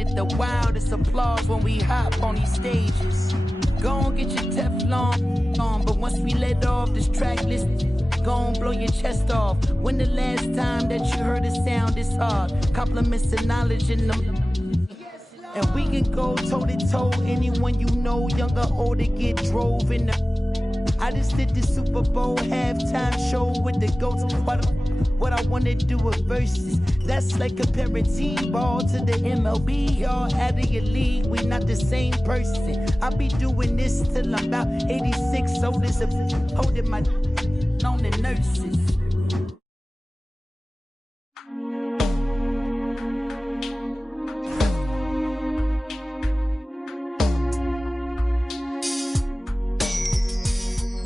created the wildest applause when we hop on these stages. Gon' get your Teflon on, but once we let off this track list, gon' blow your chest off. When the last time that you heard a sound this hard? Compliments and knowledge in them. And we can go toe to toe. Anyone you know, young or old, to get drove in the. I just did the Super Bowl halftime show with the GOATs. What I wanna do with verses. That's like comparing team ball to the MLB. Y'all out of your league, we not the same person. I'll be doing this till I'm about 86. Old as a holding my on the nurses.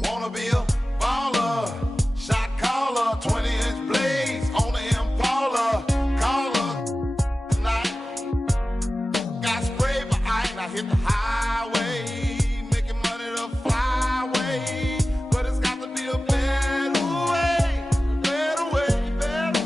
Wanna be a baller, shot caller, 20-inch blades on the Impala. Caller tonight, got sprayed but I ain't. I hit the highway, making money the flyway. But it's got to be a better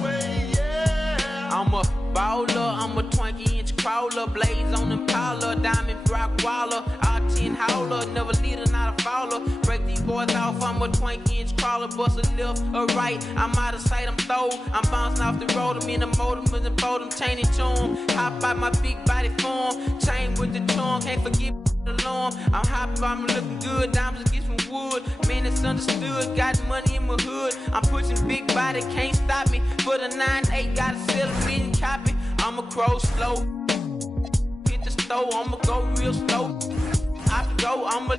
way, yeah. I'm a baller, I'm a 20-inch crawler, blades on Impala, diamond rock waller, R10 howler, never leader, not a follower. Break these boys off, I'm a 20-inch crawler, bust a left or right, I'm out of sight, I'm throw, I'm bouncing off the road, I'm in the motor, moving for them, chain and charm, hop out my big body form, chain with the charm, can't forget the alarm, I'm hopping, I'm looking good, diamonds get from wood, man it's understood, got money in my hood, I'm pushing big body, can't stop me, for the 9-8, gotta sell a million copy, I'm a crow slow, hit the stove, I'ma go real slow, I go, I'm a,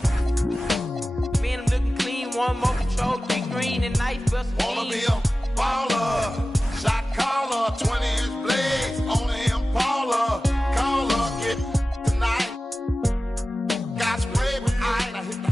man I'm looking clean, one more control, 3 green and nice, bust Wanna be a baller, shot caller, 20-inch blades on the Impala. Caller, get tonight, got sprayed but I ain't. I hit the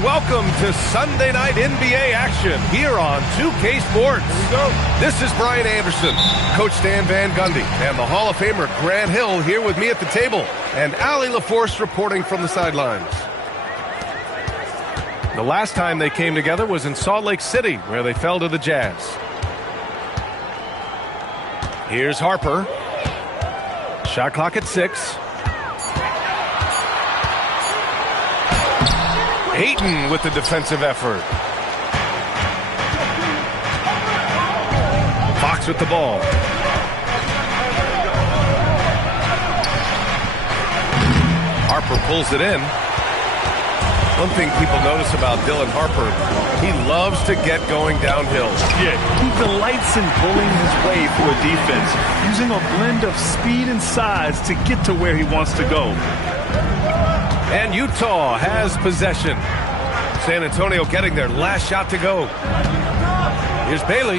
and welcome to Sunday Night NBA action here on 2K Sports. Here we go. This is Brian Anderson, Coach Dan Van Gundy, and the Hall of Famer Grant Hill here with me at the table, and Allie LaForce reporting from the sidelines. The last time they came together was in Salt Lake City, where they fell to the Jazz. Here's Harper. Shot clock at 6. Ayton with the defensive effort. Fox with the ball. Harper pulls it in. One thing people notice about Dylan Harper, he loves to get going downhill. Yeah, he delights in bullying his way through a defense, using a blend of speed and size to get to where he wants to go. And Utah has possession. San Antonio getting their last shot to go. Here's Bailey.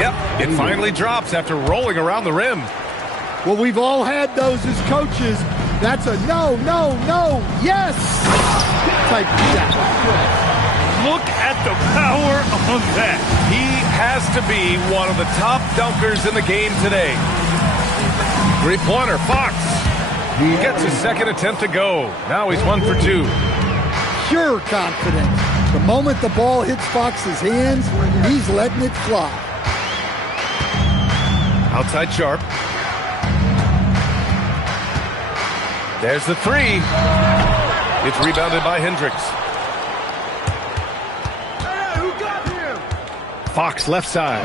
Yep, it finally drops after rolling around the rim. Well, we've all had those as coaches. That's a no, yes type shot. Look at the power of that. He has to be one of the top dunkers in the game today. Three-pointer, Fox. He gets his second attempt to go. Now he's 1 for 2. Pure confidence. The moment the ball hits Fox's hands, he's letting it fly. Outside Sharp. There's the three. It's rebounded by Hendricks. Hey, who got him? Fox left side.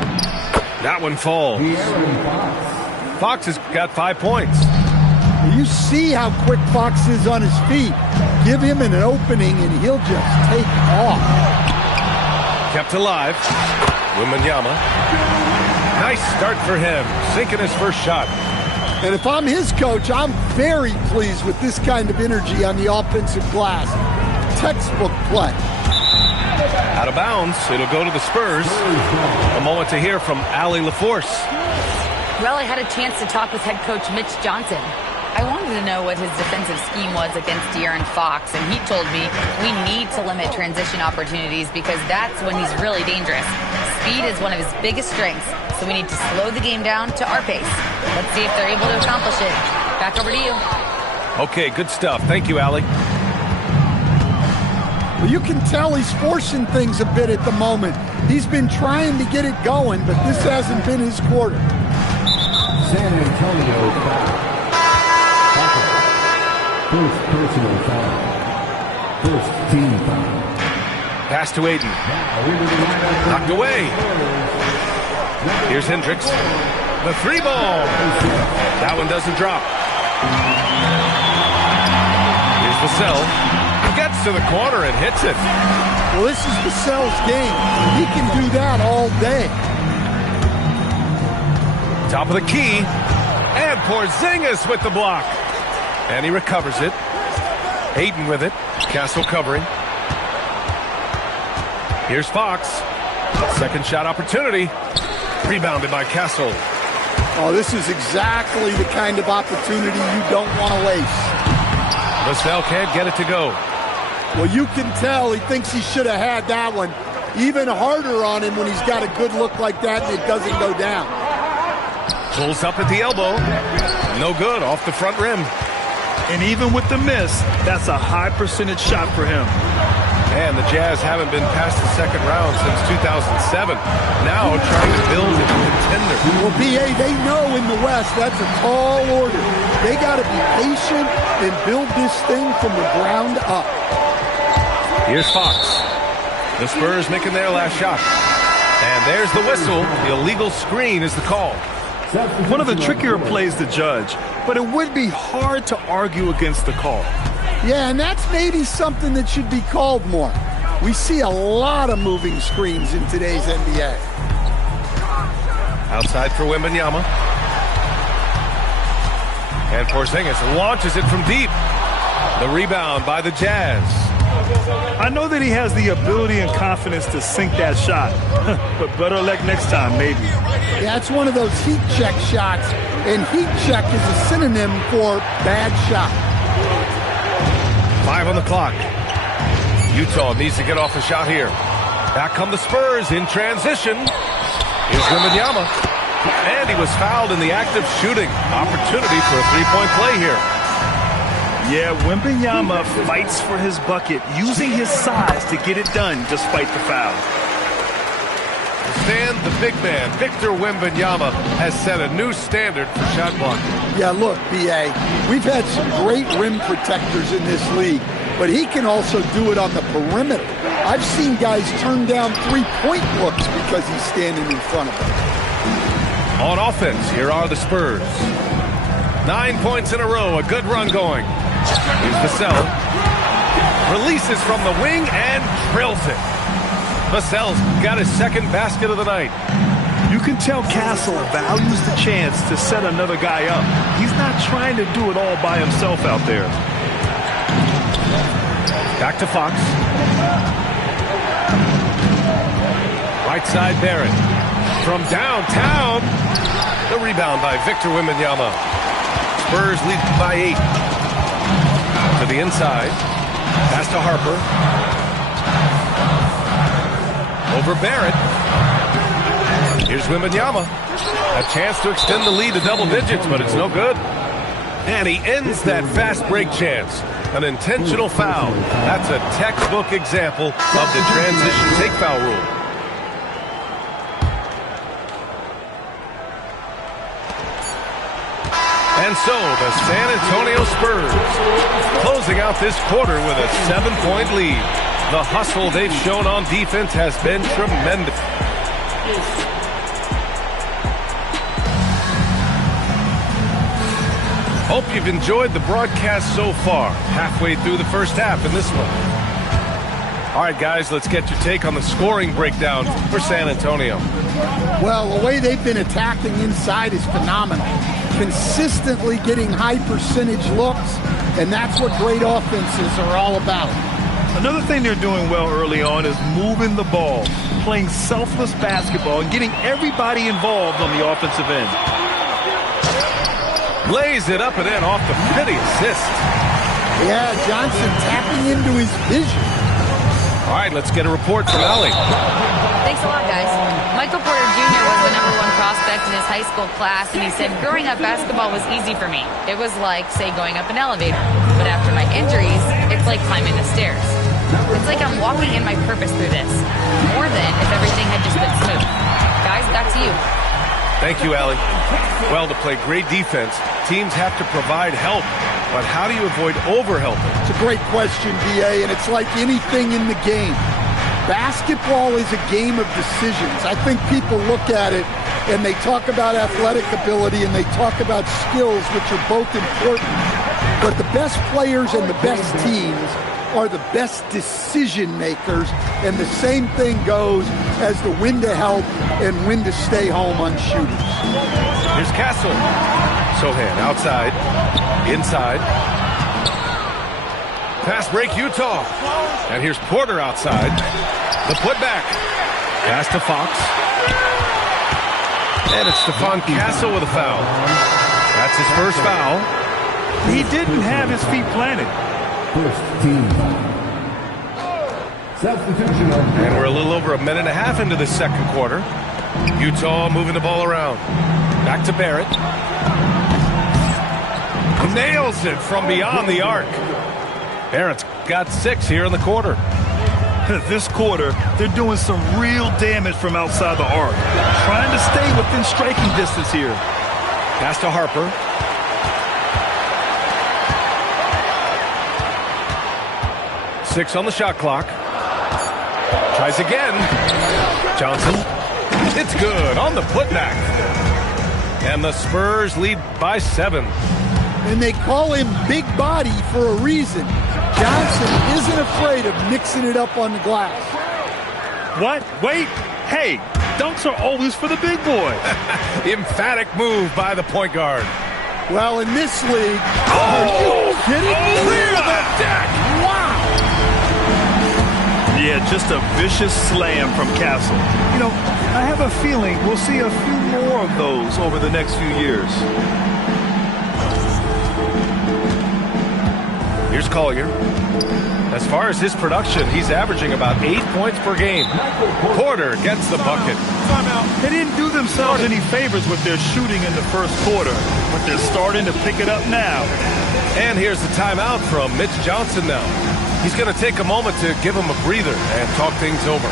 That one falls. Fox has got 5 points. You see how quick Fox is on his feet. Give him an opening and he'll just take off. Kept alive. Wembanyama. Nice start for him. Sinking his first shot. And if I'm his coach, I'm very pleased with this kind of energy on the offensive glass. Textbook play. Out of bounds. It'll go to the Spurs. A moment to hear from Allie LaForce. Well, I had a chance to talk with head coach Mitch Johnson. I wanted to know what his defensive scheme was against De'Aaron Fox, and he told me we need to limit transition opportunities because that's when he's really dangerous. Speed is one of his biggest strengths, so we need to slow the game down to our pace. Let's see if they're able to accomplish it. Back over to you. Okay, good stuff. Thank you, Allie. Well, you can tell he's forcing things a bit at the moment. He's been trying to get it going, but this hasn't been his quarter. San Antonio foul. First personal foul. First team foul. Pass to Ayton. Knocked away. Here's Hendricks. The three ball. That one doesn't drop. Here's Vassell. Gets to the corner and hits it. Well, this is Vassell's game. He can do that all day. Top of the key. And Porzingis with the block. And he recovers it. Ayton with it. Castle covering. Here's Fox. Second shot opportunity. Rebounded by Castle. Oh, this is exactly the kind of opportunity you don't want to waste. Vassell can't get it to go. Well, you can tell he thinks he should have had that one. Even harder on him when he's got a good look like that and it doesn't go down. Pulls up at the elbow. No good, off the front rim. And even with the miss, that's a high percentage shot for him. And the Jazz haven't been past the second round since 2007. Now trying to build into a contender. Well, BA, they know in the West that's a tall order. They got to be patient and build this thing from the ground up. Here's Fox. The Spurs making their last shot. And there's the whistle. The illegal screen is the call. One of the trickier plays to judge, but it would be hard to argue against the call. Yeah, and that's maybe something that should be called more. We see a lot of moving screens in today's NBA. Outside for Wembanyama. And Porzingis launches it from deep. The rebound by the Jazz. I know that he has the ability and confidence to sink that shot, but better luck next time, maybe. Yeah, it's one of those heat check shots, and heat check is a synonym for bad shot. 5 on the clock. Utah needs to get off a shot here. Back come the Spurs in transition. Here's Wembanyama. And he was fouled in the act of shooting. Opportunity for a three-point play here. Yeah, Wembanyama fights for his bucket, using his size to get it done despite the foul. Stan, the big man, Victor Wembanyama, has set a new standard for shot blocking. Yeah, look, B.A., we've had some great rim protectors in this league, but he can also do it on the perimeter. I've seen guys turn down three-point looks because he's standing in front of them. On offense, here are the Spurs. 9 points in a row, a good run going. Here's Vassell. Releases from the wing and drills it. Vassell's got his second basket of the night. You can tell Castle values the chance to set another guy up. He's not trying to do it all by himself out there. Back to Fox. Right side, Barrett. From downtown, the rebound by Victor Wembanyama. Spurs lead by 8. To the inside. Pass to Harper. Over Barrett. Here's Wembanyama. A chance to extend the lead to double digits, but it's no good. And he ends that fast break chance. An intentional foul. That's a textbook example of the transition take foul rule. And so the San Antonio Spurs closing out this quarter with a 7-point lead. The hustle they've shown on defense has been tremendous. Hope you've enjoyed the broadcast so far. Halfway through the first half in this one. All right, guys, let's get your take on the scoring breakdown for San Antonio. Well, the way they've been attacking inside is phenomenal. Consistently getting high percentage looks, and that's what great offenses are all about. Another thing they're doing well early on is moving the ball, playing selfless basketball, and getting everybody involved on the offensive end. Lays it up and in off the pretty assist. Yeah, Johnson tapping into his vision. All right, let's get a report from Allie. Thanks a lot, guys. Michael Porter Jr. was the #1 prospect in his high school class, and he said growing up basketball was easy for me. It was like, say, going up an elevator. But after my injuries, it's like climbing the stairs. It's like I'm walking in my purpose through this, more than if everything had just been smooth. Guys, back to you. Thank you, Allie. Well, to play great defense, teams have to provide help. But how do you avoid overhelping? It's a great question, B.A., and it's like anything in the game. Basketball is a game of decisions. I think people look at it and they talk about athletic ability and they talk about skills, which are both important. But the best players and the best teams are the best decision makers, and the same thing goes as the when to help and when to stay home on shooters. Here's Castle. Sohan outside, inside. Pass break Utah. And here's Porter outside. The putback. Pass to Fox. And it's Stephon Castle with a foul. That's his first foul. He didn't have his feet planted. First team. Substitution. And we're a little over a minute and a half into the second quarter. Utah moving the ball around. Back to Barrett. Nails it from beyond the arc. Barrett's got 6 here in the quarter. This quarter, they're doing some real damage from outside the arc. Trying to stay within striking distance here. Pass to Harper. Six on the shot clock. Tries again. Johnson. It's good on the putback. And the Spurs lead by 7. And they call him Big Body for a reason. Johnson isn't afraid of mixing it up on the glass. What? Wait. Hey, dunks are always for the big boy. Emphatic move by the point guard. Well, in this league, are you kidding me? Clear the deck. Wow. Yeah, just a vicious slam from Castle. You know, I have a feeling we'll see a few more of those over the next few years. Here's Collier. As far as his production, he's averaging about 8 points per game. Porter gets the bucket. They didn't do themselves any favors with their shooting in the first quarter, but they're starting to pick it up now. And here's the timeout from Mitch Johnson now. He's going to take a moment to give him a breather and talk things over.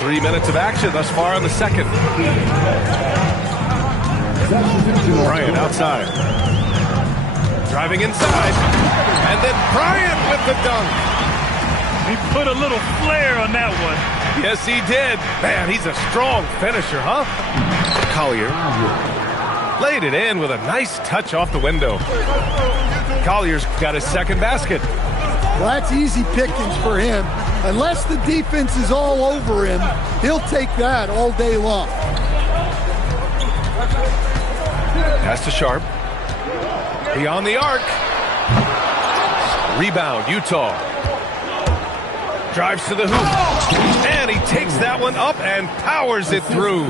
Three minutes of action thus far in the second. Bryant outside. Driving inside. And then Bryant with the dunk. He put a little flair on that one. Yes, he did. Man, he's a strong finisher, huh? Collier laid it in with a nice touch off the window. Collier's got his second basket. Well, that's easy pickings for him. Unless the defense is all over him, he'll take that all day long. Pass to Sharp. Beyond the arc. Rebound, Utah. Drives to the hoop. And he takes that one up and powers it through.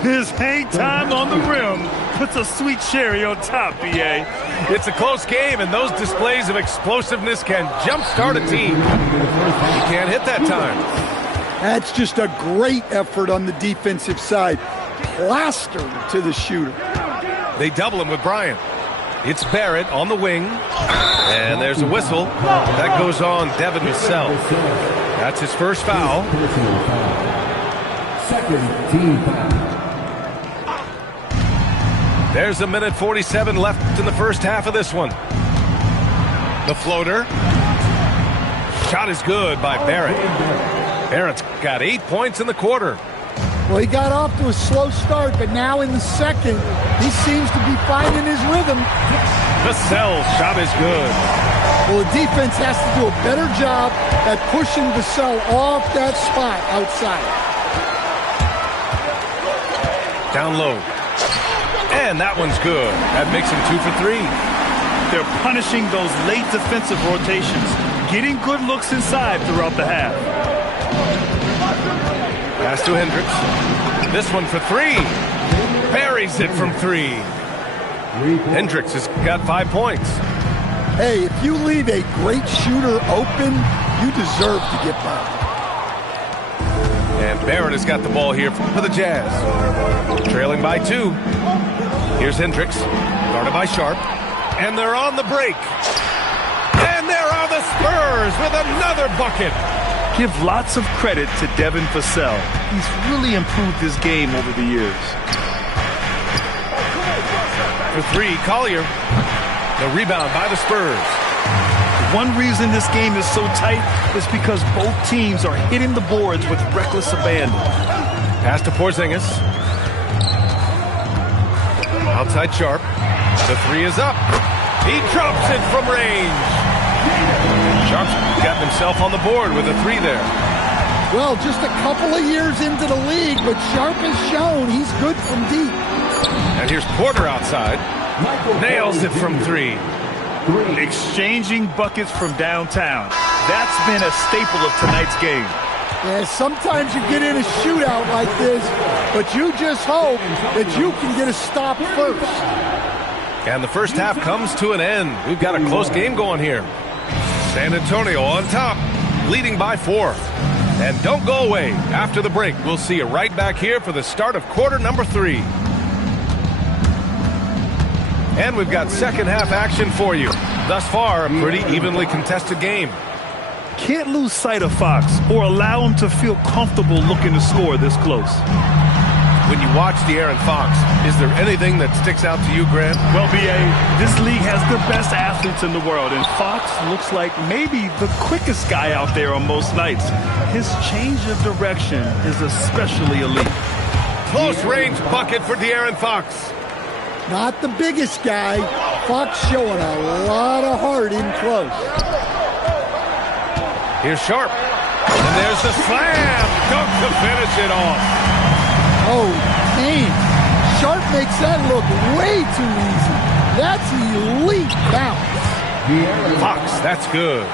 His hang time on the rim puts a sweet cherry on top, B.A. It's a close game, and those displays of explosiveness can jumpstart a team. He can't hit that time. That's just a great effort on the defensive side. Plastered to the shooter. They double him with Bryant. It's Barrett on the wing. And there's a whistle. That goes on Devin Vassell. That's his first foul. Second team foul. There's a minute 47 left in the first half of this one. The floater. Shot is good by Barrett. Barrett's got 8 points in the quarter. Well, he got off to a slow start, but now in the second, he seems to be finding his rhythm. Vassell's shot is good. Well, the defense has to do a better job at pushing Vassell off that spot outside. Down low. And that one's good. That makes him 2 for 3. They're punishing those late defensive rotations, getting good looks inside throughout the half. Pass to Hendricks. This one for 3. Buries it from 3. Hendricks has got 5 points. Hey, if you leave a great shooter open, you deserve to get by. And Barrett has got the ball here for the Jazz. Trailing by 2. Here's Hendricks, guarded by Sharp. And they're on the break. And there are the Spurs with another bucket. Give lots of credit to Devin Vassell. He's really improved his game over the years. For 3, Collier. The rebound by the Spurs. One reason this game is so tight is because both teams are hitting the boards with reckless abandon. Pass to Porzingis. Outside Sharp. The 3 is up. He drops it from range. Sharp's got himself on the board with a 3 there. Well, just a couple of years into the league, but Sharp has shown he's good from deep. And here's Porter outside. Nails it from 3. Exchanging buckets from downtown. That's been a staple of tonight's game. Yeah, sometimes you get in a shootout like this, but you just hope that you can get a stop first. And the first half comes to an end. We've got a close game going here. San Antonio on top, leading by 4. And don't go away. After the break, we'll see you right back here for the start of quarter number 3. And we've got second half action for you. Thus far, a pretty evenly contested game. Can't lose sight of Fox or allow him to feel comfortable looking to score this close. When you watch De'Aaron Fox, is there anything that sticks out to you, Grant? Well, B.A., this league has the best athletes in the world, and Fox looks like maybe the quickest guy out there on most nights. His change of direction is especially elite. Close range bucket for De'Aaron Fox. Not the biggest guy. Fox showing a lot of heart in close. Here's Sharp. And there's the slam. Dunk to finish it off. Oh, man. Sharp makes that look way too easy. That's elite bounce. Fox, that's good.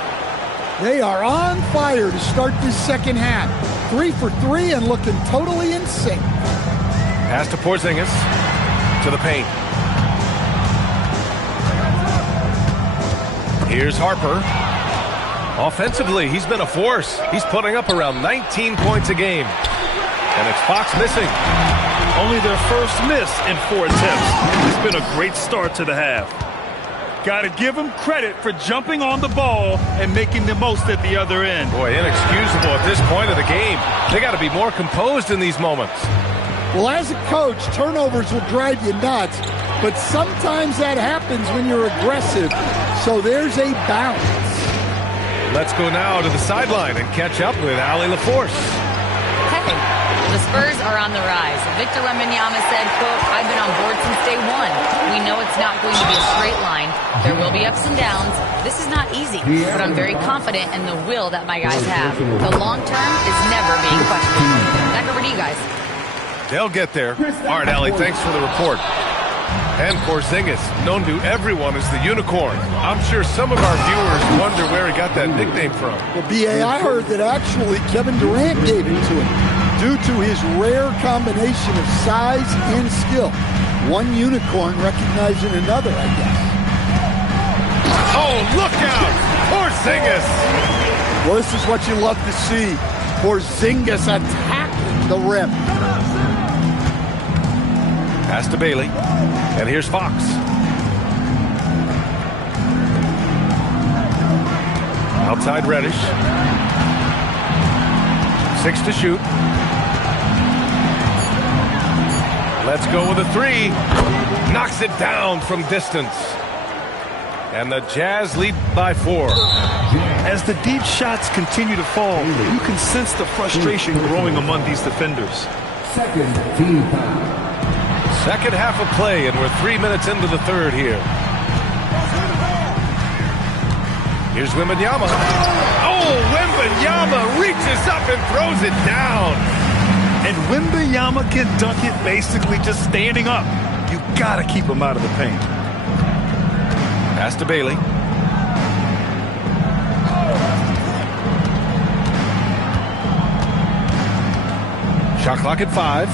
They are on fire to start this second half. 3 for 3 and looking totally in sync. Pass to Porzingis. To the paint. Here's Harper. Offensively, he's been a force. He's putting up around 19 points a game. And it's Fox missing. Only their first miss in 4 attempts. It's been a great start to the half. Got to give him credit for jumping on the ball and making the most at the other end. Boy, inexcusable at this point of the game. They got to be more composed in these moments. Well, as a coach, turnovers will drive you nuts, but sometimes that happens when you're aggressive. So there's a balance. Let's go now to the sideline and catch up with Allie LaForce. Hey, the Spurs are on the rise. Victor Wembanyama said, quote, "I've been on board since day one. We know it's not going to be a straight line. There will be ups and downs. This is not easy, but I'm very confident in the will that my guys have. The long term is never being questioned." Back over to you guys. They'll get there. All right, Allie, thanks for the report. And Porzingis, known to everyone as the Unicorn. I'm sure some of our viewers wonder where he got that nickname from. Well, B.A., I heard that actually Kevin Durant gave it to him due to his rare combination of size and skill. One unicorn recognizing another, I guess. Oh, look out! Porzingis! Well, this is what you love to see. Porzingis attacking the rim. Pass to Bailey. And here's Fox. Outside Reddish. 6 to shoot. Let's go with a 3. Knocks it down from distance. And the Jazz lead by 4. As the deep shots continue to fall, you can sense the frustration growing among these defenders. Second team foul. Second half of play, and we're 3 minutes into the third here. Here's Wembanyama. Oh, Wembanyama reaches up and throws it down. And Wembanyama can dunk it basically just standing up. You got to keep him out of the paint. Pass to Bailey. Shot clock at 5.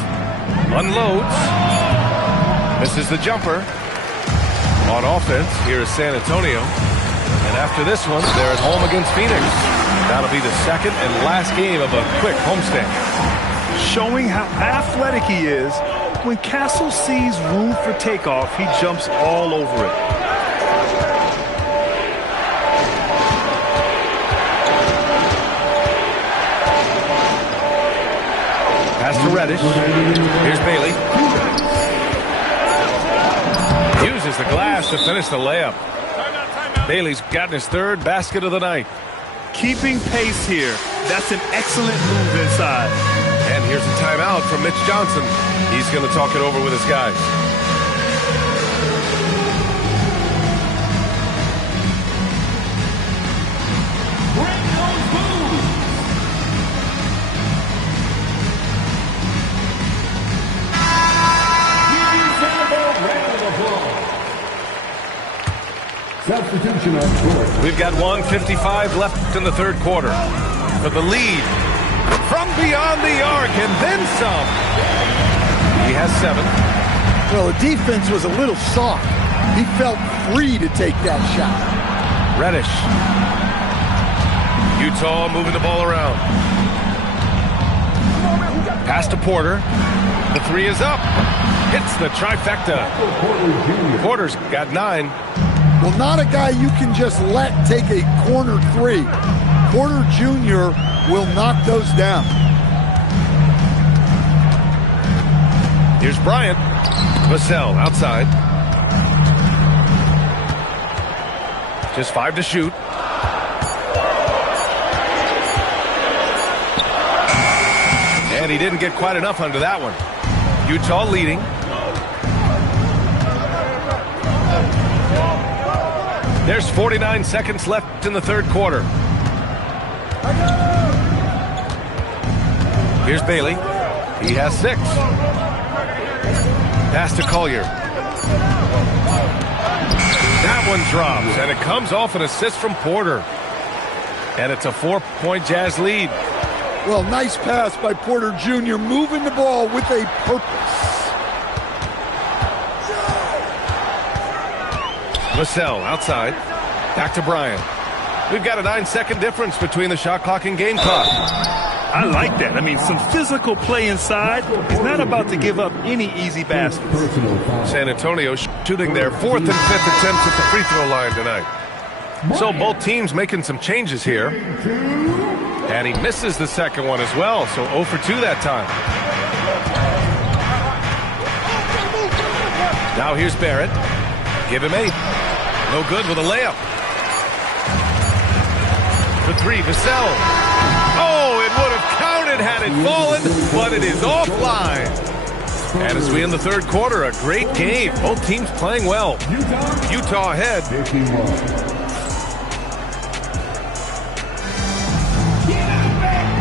Unloads. Misses the jumper. On offense, here is San Antonio. And after this one, they're at home against Phoenix. That'll be the second and last game of a quick homestand. Showing how athletic he is, when Castle sees room for takeoff, he jumps all over it. Pass to Reddish. Here's Bailey. Uses the glass to finish the layup. Bailey's gotten his third basket of the night. Keeping pace here. That's an excellent move inside. And here's a timeout from Mitch Johnson. He's going to talk it over with his guys. Substitution on court. We've got 1:55 left in the third quarter. For the lead from beyond the arc and then some. He has 7. Well, the defense was a little soft. He felt free to take that shot. Reddish. Utah moving the ball around. Pass to Porter. The 3 is up. Hits the trifecta. Porter's got 9. Well, not a guy you can just let take a corner 3. Porter Jr. will knock those down. Here's Bryant. Vassell outside. Just 5 to shoot. And he didn't get quite enough under that one. Utah leading. There's 49 seconds left in the third quarter. Here's Bailey. He has 6. Pass to Collier. That one drops, and it comes off an assist from Porter. And it's a 4-point Jazz lead. Well, nice pass by Porter Jr., moving the ball with a purpose. Vassell outside. Back to Bryant. We've got a 9-second difference between the shot clock and game clock. I like that. I mean, some physical play inside. He's not about to give up any easy baskets. San Antonio shooting their 4th and 5th attempts at the free throw line tonight. So both teams making some changes here. And he misses the second one as well, so 0 for 2 that time. Now here's Barrett. Give him 8. No good with a layup. For 3, Vassell. Oh, it would have counted had it fallen, but it is offline. And as we end the third quarter, a great game. Both teams playing well. Utah ahead.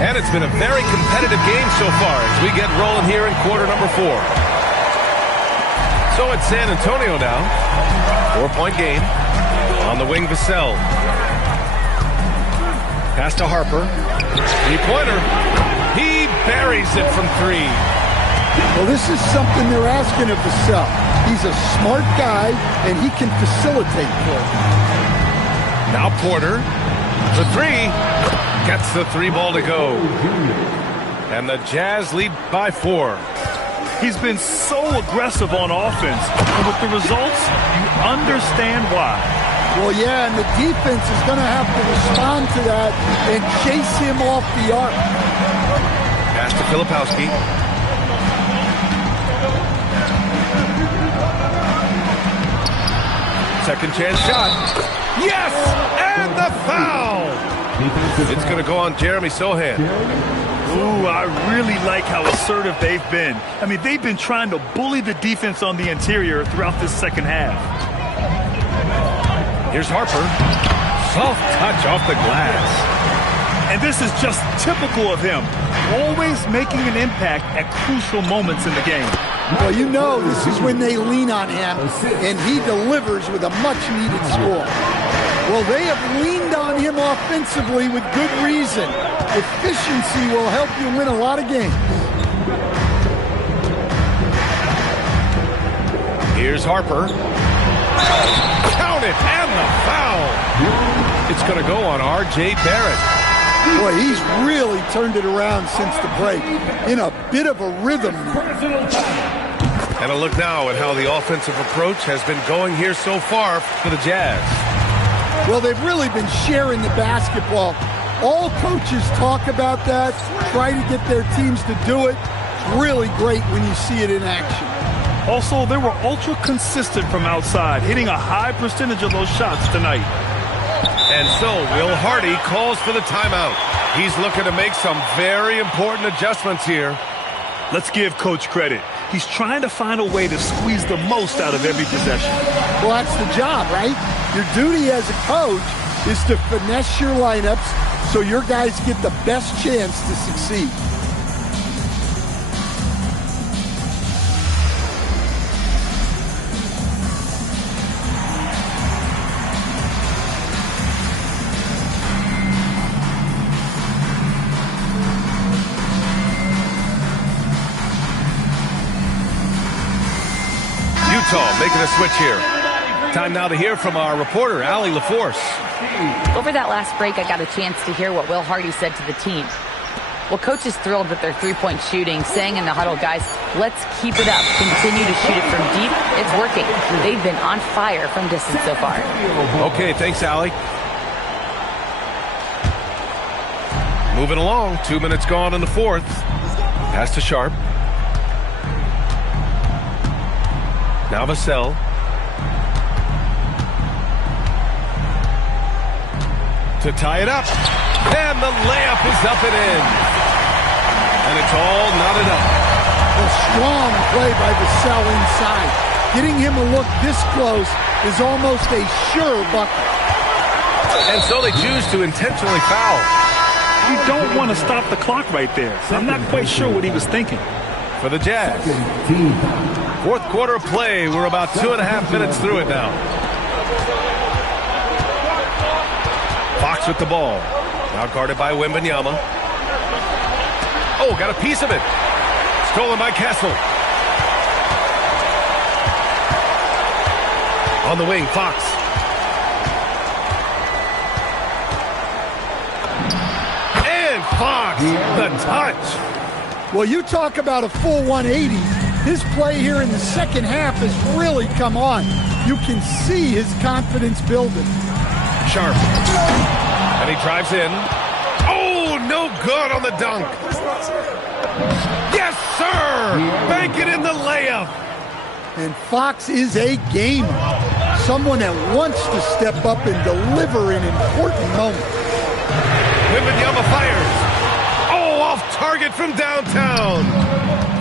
And it's been a very competitive game so far as we get rolling here in quarter number 4. So it's San Antonio now. 4-point game. On the wing, Vassell. Pass to Harper. 3-pointer. He buries it from 3. Well, this is something they're asking of Vassell. He's a smart guy, and he can facilitate for it. Now Porter. For 3. Gets the 3 ball to go. And the Jazz lead by 4. He's been so aggressive on offense. And with the results, you understand why. Well, yeah, and the defense is going to have to respond to that and chase him off the arc. Pass to Filipowski. Second chance shot. Yes! And the foul! It's going to go on Jeremy Sohan. Ooh, I really like how assertive they've been. I mean, they've been trying to bully the defense on the interior throughout this second half. Here's Harper. Soft touch off the glass. And this is just typical of him. Always making an impact at crucial moments in the game. Well, you know this is when they lean on him, and he delivers with a much-needed score. Well, they have leaned on him offensively with good reason. Efficiency will help you win a lot of games. Here's Harper. Count it, and the foul. It's going to go on R.J. Barrett. Boy, he's really turned it around since the break. In a bit of a rhythm. And a look now at how the offensive approach has been going here so far for the Jazz. Well, they've really been sharing the basketball. All coaches talk about that, try to get their teams to do it. It's really great when you see it in action. Also, they were ultra consistent from outside, hitting a high percentage of those shots tonight. And so Will Hardy calls for the timeout. He's looking to make some very important adjustments here. Let's give Coach credit. He's trying to find a way to squeeze the most out of every possession. Well, that's the job, right? Your duty as a coach is to finesse your lineups so your guys get the best chance to succeed. Utah making a switch here. Time now to hear from our reporter, Allie LaForce. Over that last break, I got a chance to hear what Will Hardy said to the team. Well, Coach is thrilled with their three-point shooting, saying in the huddle, guys, let's keep it up. Continue to shoot it from deep. It's working. They've been on fire from distance so far. Okay, thanks, Allie. Moving along, 2 minutes gone in the fourth. Pass to Sharp. Now Vassell. To tie it up. And the layup is up and in. And it's all knotted up. A strong play by Vassell inside. Getting him a look this close is almost a sure bucket. And so they choose to intentionally foul. You don't want to stop the clock right there. I'm not quite sure what he was thinking. For the Jazz. Fourth quarter of play. We're about 2.5 minutes through it now. Fox with the ball. Now guarded by Wembanyama. Oh, got a piece of it. Stolen by Kessel. On the wing, Fox. And Fox, the touch. Well, you talk about a full 180. His play here in the second half has really come on. You can see his confidence building. Sharp. And he drives in. Oh, no good on the dunk. Yes, sir! Bank it in the layup. And Fox is a gamer. Someone that wants to step up and deliver in important moments. Wembanyama fires. Oh, off target from downtown.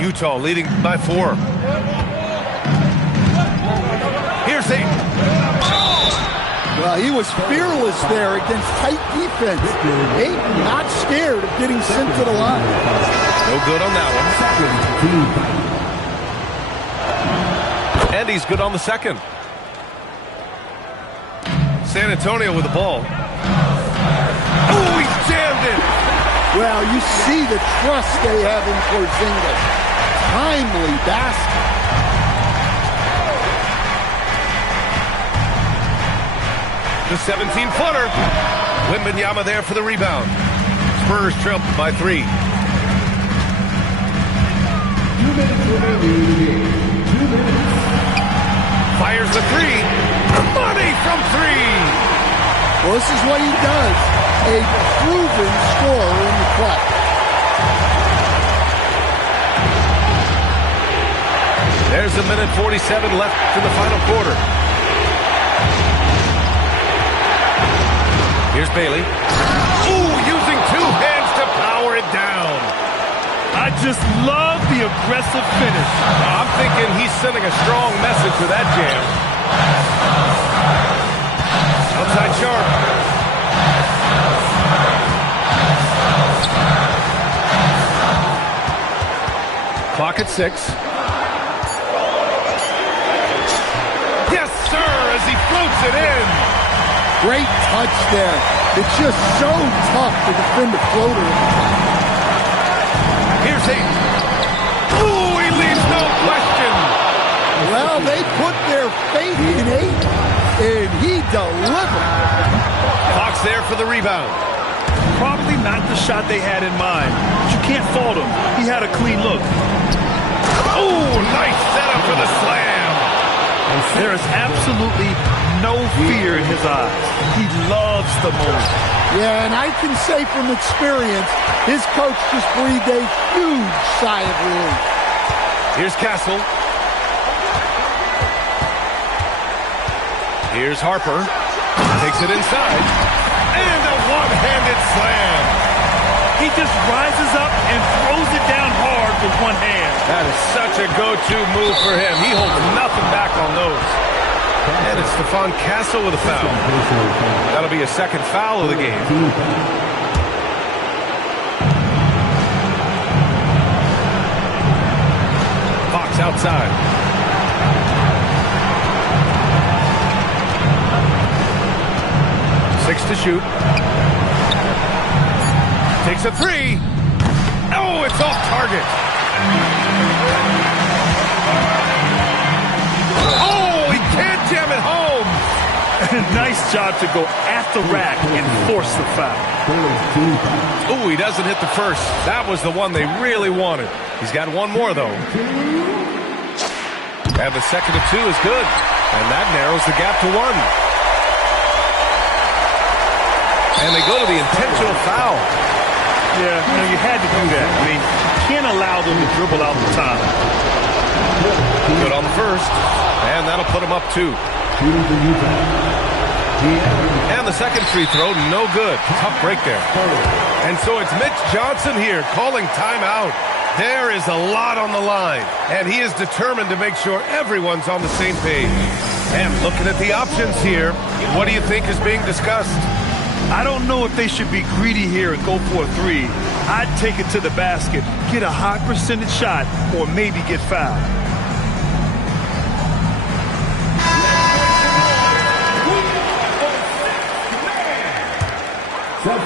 Utah leading by 4. Here's Ayton. Well, he was fearless there against tight defense. Ayton not scared of getting sent to the line. No good on that one. And he's good on the second. San Antonio with the ball. Oh, he jammed it. Well, you see the trust they have in Porzingis. Timely basket. The 17-footer. Wembanyama there for the rebound. Spurs trailed by 3. 2 minutes remaining. 2 minutes. Fires the 3. Money from 3. Well, this is what he does. A proven scorer in the clutch. There's a minute 47 left in the final quarter. Here's Bailey. Ooh, using 2 hands to power it down. I just love the aggressive finish. I'm thinking he's sending a strong message with that jam. Outside Sharp. Clock at 6. Yes, sir, as he floats it in. Great touch there. It's just so tough to defend a floater. Here's Ayton. Ooh, he leaves no question. Well, they put their faith in Ayton, and he delivered. Fox there for the rebound. Probably not the shot they had in mind, but you can't fault him. He had a clean look. Ooh, nice setup for the slam. There is absolutely no fear in his eyes. He loves the moment. Yeah, and I can say from experience, his coach just breathed a huge sigh of relief. Here's Castle. Here's Harper. Takes it inside. And a one-handed slam. He just rises up and throws it down hard with one hand. That is such a go-to move for him. He holds nothing back on those. And it's Stephon Castle with a foul. That'll be a second foul of the game. Fox outside. Six to shoot. Takes a 3. Oh, it's off target. Oh, he can't jam it home. Nice job to go at the rack and force the foul. Oh, he doesn't hit the first. That was the one they really wanted. He's got one more, though. And the second of 2 is good. And that narrows the gap to 1. And they go to the intentional foul. Yeah, you had to do that. I mean, you can't allow them to dribble out the time. Good on the first. And that'll put him up 2. And the second free throw, no good. Tough break there. And so it's Mitch Johnson here calling timeout. There is a lot on the line, and he is determined to make sure everyone's on the same page. And looking at the options here, what do you think is being discussed? I don't know if they should be greedy here and go for a 3. I'd take it to the basket, get a high percentage shot, or maybe get fouled.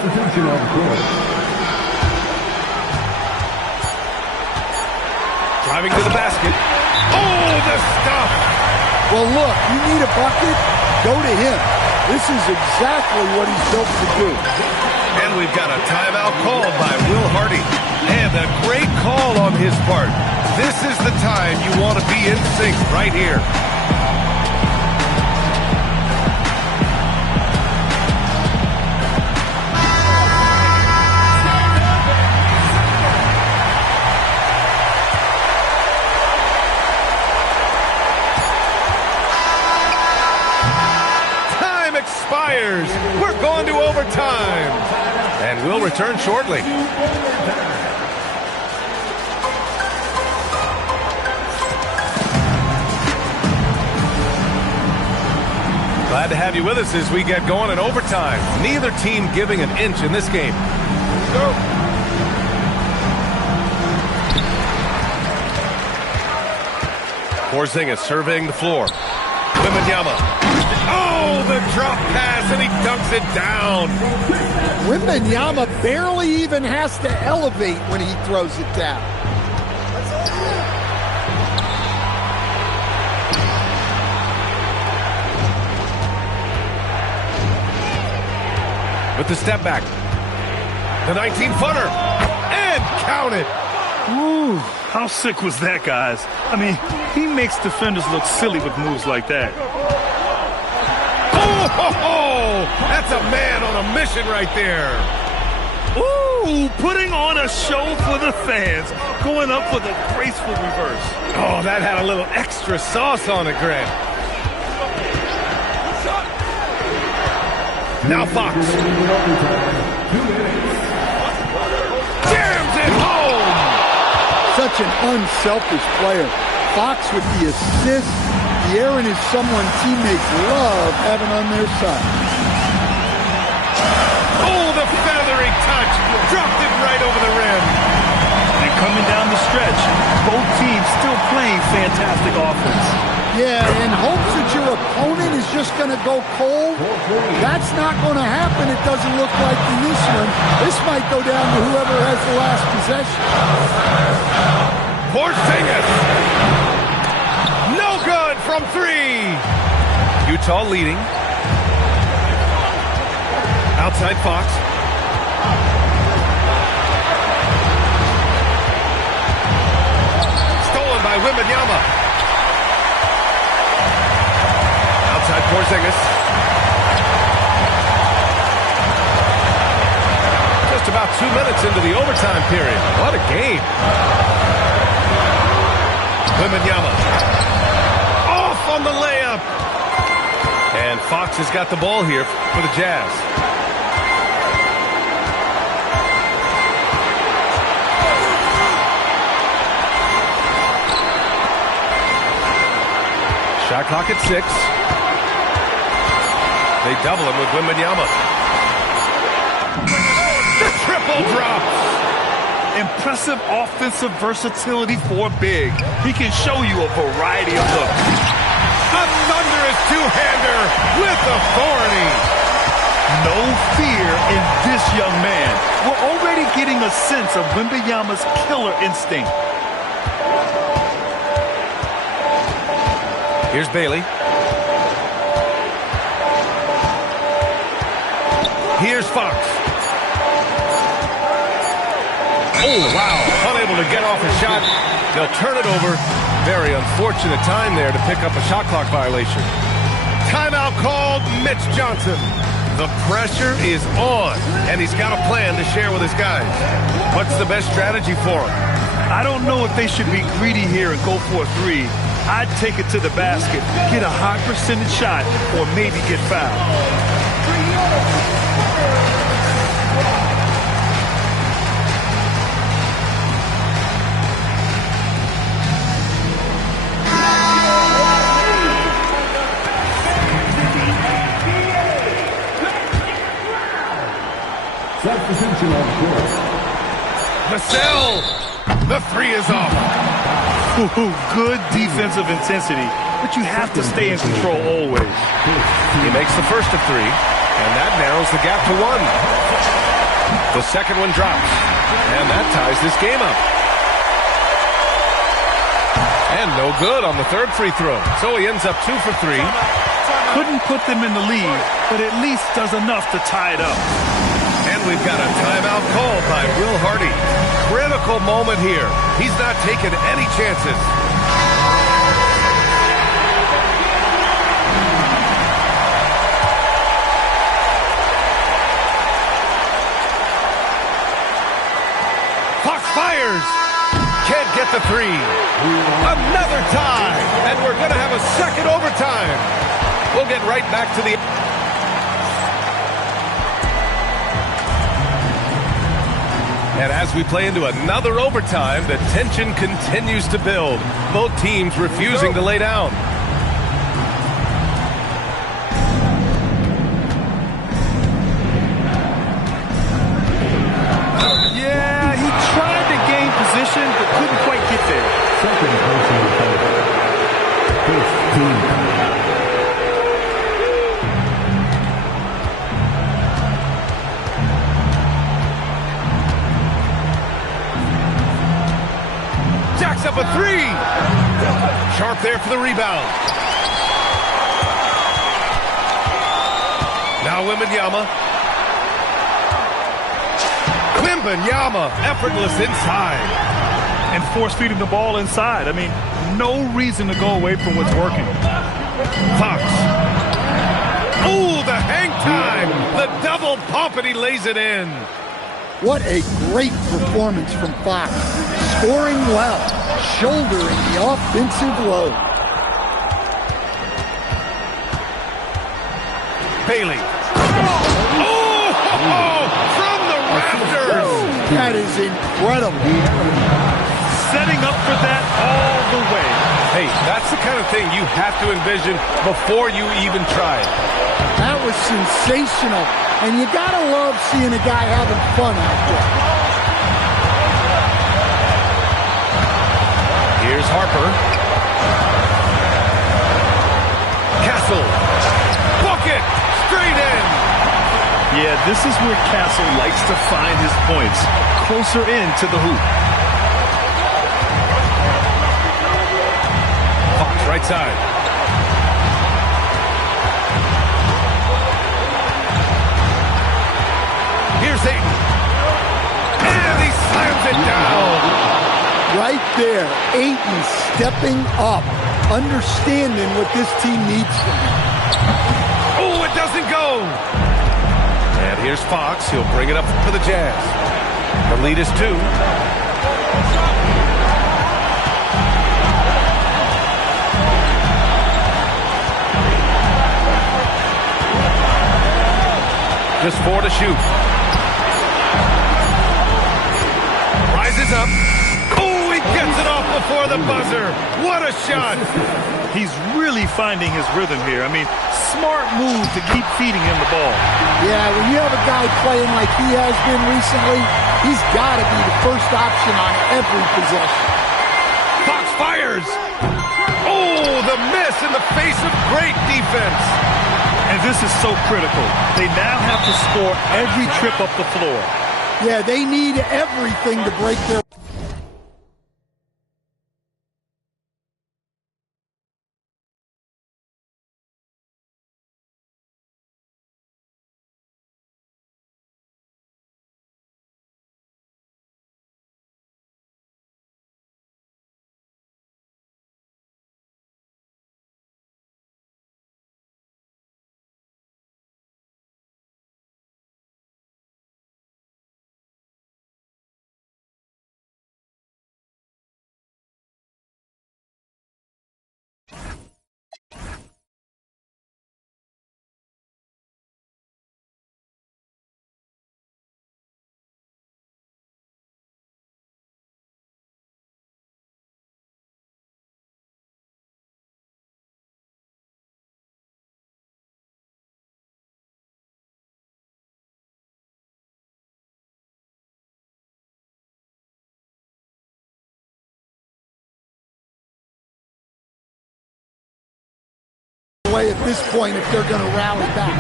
Substitution on the court. Driving to the basket. Oh, the stuff! Well, look, you need a bucket, go to him. This is exactly what he's built to do. And we've got a timeout called by Will Hardy. And a great call on his part. This is the time you want to be in sync right here. Expires. We're going to overtime. And we'll return shortly. Glad to have you with us as we get going in overtime. Neither team giving an inch in this game. Go. Porzingis surveying the floor. Wembanyama. Oh, the drop pass, and he dunks it down. Wembanyama barely even has to elevate when he throws it down. With the step back. The 19-footer. And count it. Ooh, how sick was that, guys? I mean, he makes defenders look silly with moves like that. Oh, that's a man on a mission right there. Ooh, putting on a show for the fans. Going up for the graceful reverse. Oh, that had a little extra sauce on it, Grant. Now Fox. Jams it home. Such an unselfish player. Fox with the assist. De'Aaron is someone teammates love having on their side. Oh, the feathery touch. Dropped it right over the rim. And coming down the stretch, both teams still playing fantastic offense. Yeah, and hopes that your opponent is just going to go cold. That's not going to happen, it doesn't look like in this one. This might go down to whoever has the last possession. Porzingis. From three. Utah leading. Outside Fox. Stolen by Wembanyama. Outside Porzingis. Just about 2 minutes into the overtime period. What a game. Wembanyama. On the layup. And Fox has got the ball here for the Jazz. Shot clock at 6. They double him with Wembanyama. The triple drops. Impressive offensive versatility for big. He can show you a variety of looks. A thunderous two-hander with authority. No fear in this young man. We're already getting a sense of Wembanyama's killer instinct. Here's Bailey. Here's Fox. Oh, wow. Unable to get off a shot. They'll turn it over. Very unfortunate time there to pick up a shot clock violation. Timeout called. Mitch Johnson. The pressure is on, and he's got a plan to share with his guys. What's the best strategy for him? I don't know if they should be greedy here and go for a three. I'd take it to the basket, get a high percentage shot, or maybe get fouled. Substitution on the court. Vassell, the three is off. Good defensive intensity, but you have to stay in control always. He makes the first of three, and that narrows the gap to 1. The second one drops, and that ties this game up. And no good on the third free throw. So he ends up 2 for 3. Couldn't put them in the lead, but at least does enough to tie it up. And we've got a timeout called by Will Hardy. Critical moment here. He's not taking any chances. Fox fires. Can't get the three. Another tie. And we're going to have a second overtime. We'll get right back to the... And as we play into another overtime, the tension continues to build. Both teams refusing to lay down. Yeah, he tried to gain position, but couldn't quite get there. Second personal foul. First team foul. Jacks up a three. Sharp there for the rebound. Now Wembanyama. Wembanyama, effortless inside. And force-feeding the ball inside. I mean, no reason to go away from what's working. Fox. Ooh, the hang time. The double pump, and he lays it in. What a great performance from Fox. Scoring well, shouldering the offensive load. Bailey. Oh, from the rafters. That is incredible. Setting up for that all the way. Hey, that's the kind of thing you have to envision before you even try it. That was sensational. And you gotta love seeing a guy having fun out there. Here's Harper. Castle. Bucket. Straight in. Yeah, this is where Castle likes to find his points. Closer in to the hoop. Fox right side. Here's Ayton. And he slams it down. Right there, Ayton stepping up, understanding what this team needs from him. Oh, it doesn't go. And here's Fox. He'll bring it up for the Jazz. The lead is 2. Just 4 to shoot. Rises up. Oh, he gets it off before the buzzer. What a shot. He's really finding his rhythm here. I mean, smart move to keep feeding him the ball. Yeah, when you have a guy playing like he has been recently, he's got to be the first option on every possession. Fox fires. Oh, the miss in the face of great defense. And this is so critical. They now have to score every trip up the floor. Yeah, they need everything to break their... At this point if they're going to rally back.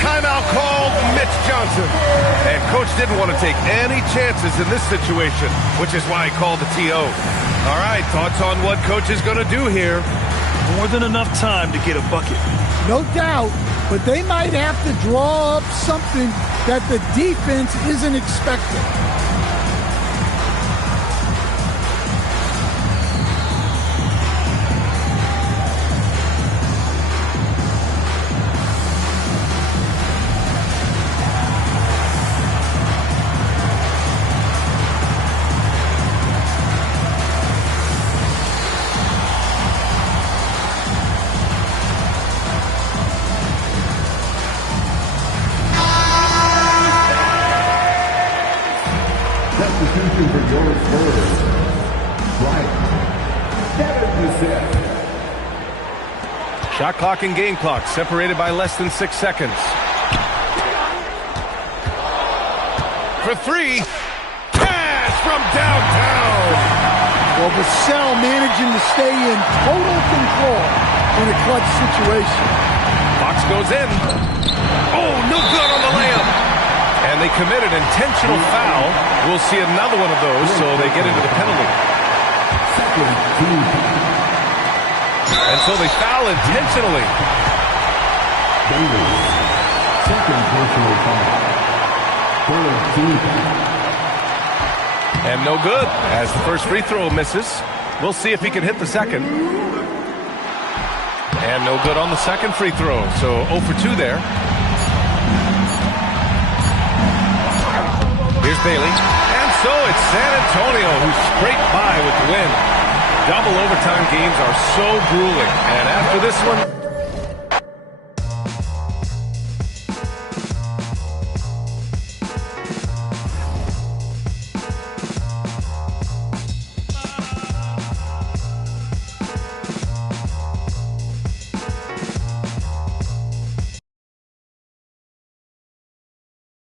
Timeout called. Mitch Johnson. And Coach didn't want to take any chances in this situation, which is why he called the TO. All right, thoughts on what Coach is going to do here? More than enough time to get a bucket. No doubt, but they might have to draw up something that the defense isn't expecting. Substitution for your Spurs. Bryant. Shot clock and game clock separated by less than 6 seconds. For three. Cash from downtown. Well, Vassell managing to stay in total control in a clutch situation. Fox goes in. Oh, no good on the layup. And they committed intentional foul. We'll see another one of those, so they get into the penalty. And so they foul intentionally. Second personal foul. Third team foul. And no good, as the first free throw misses. We'll see if he can hit the second. And no good on the second free throw, so 0 for 2 there. Here's Bailey. And so it's San Antonio who scraped by with the win. Double overtime games are so grueling. And after this one,